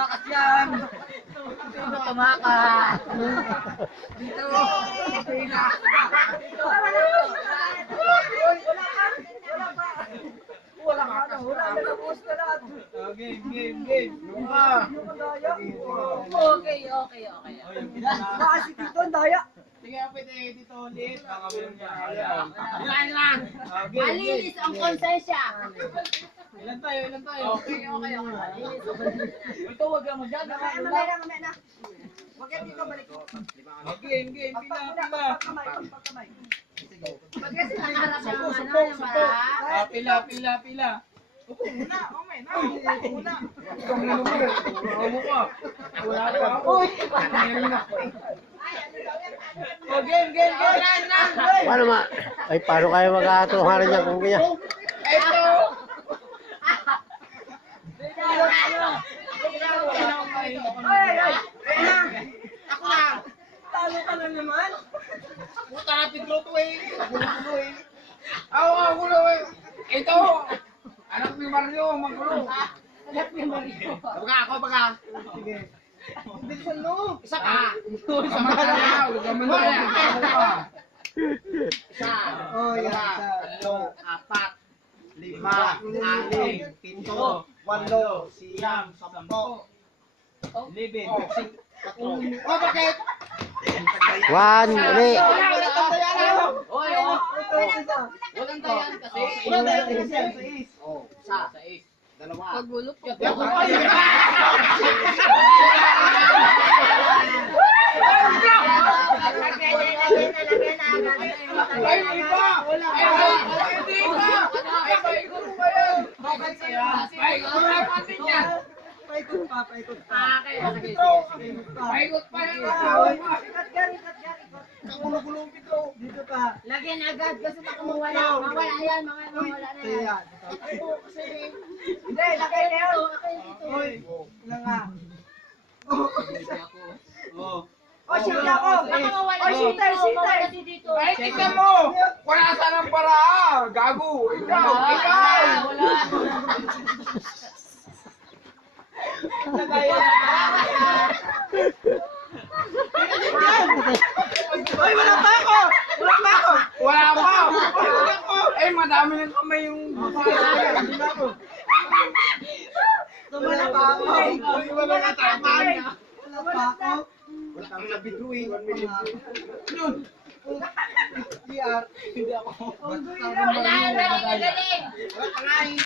tumakas yan. Sino tumakas? Dito. Wala ka na. Wala ka na. Post ka lahat. Game. Okay. Kasi dito ang daya. Sige, pwede dito ulit. Baka meron ka. Yan. Malinis ang konsensya. Ilan tayo? Okay. Malinis ang konsensya. Ito, wag ka mo dyan. Mamaya na. Huwag yan dito, balik ko. Game. Pila. Pagkamay. Pag kasi nakaharap yung para. Pila. Una. Wala ka. Uy! Game. Paano paano kayo magkatuhanan niya kung ganyan? Ito! Ako lang. Talo ka na naman. Puta na pigloto eh. Gulo eh. Ako eh. Ito! Anak ni Mario, magulo. Baga. Sige. Bilisan mo. Isa pa. Sama ka na. Isa. Oh, yan. Tatlo, apat, lima, anim, pito, walo, siyam, sampo, libin, tatlo. Oh, bakit? One, uli. Walang dayan kasi. Sais. Dalawa. Pagulok ka. Ay, iba! Paikot pa. Paikot pa rin ako. Ikat gari. Kagulo-gulong pito. Dito pa. Lagyan agad kasi baka mawala. Mawala yan. Mawala na yan. Ayan. Kasi Hindi, lagay na yan. Hoy. Wala nga. Oh. Oh, shit ako. baka mawala Oh, dito. shooter. Mawala si dito. Ay, tingnan mo! Wala saan ang paraan! Gago! Ikaw! Wala. Ay, wala pa ako. Wala pa! Eh, madami ng kamay yung... Hindi na ako. Wala pa ako. Wala na taman! Wala pa ako. Wala kang nabidruin. Yun. PR. Hindi ako. Oh, Wala. Galing. Wala ka nga eh.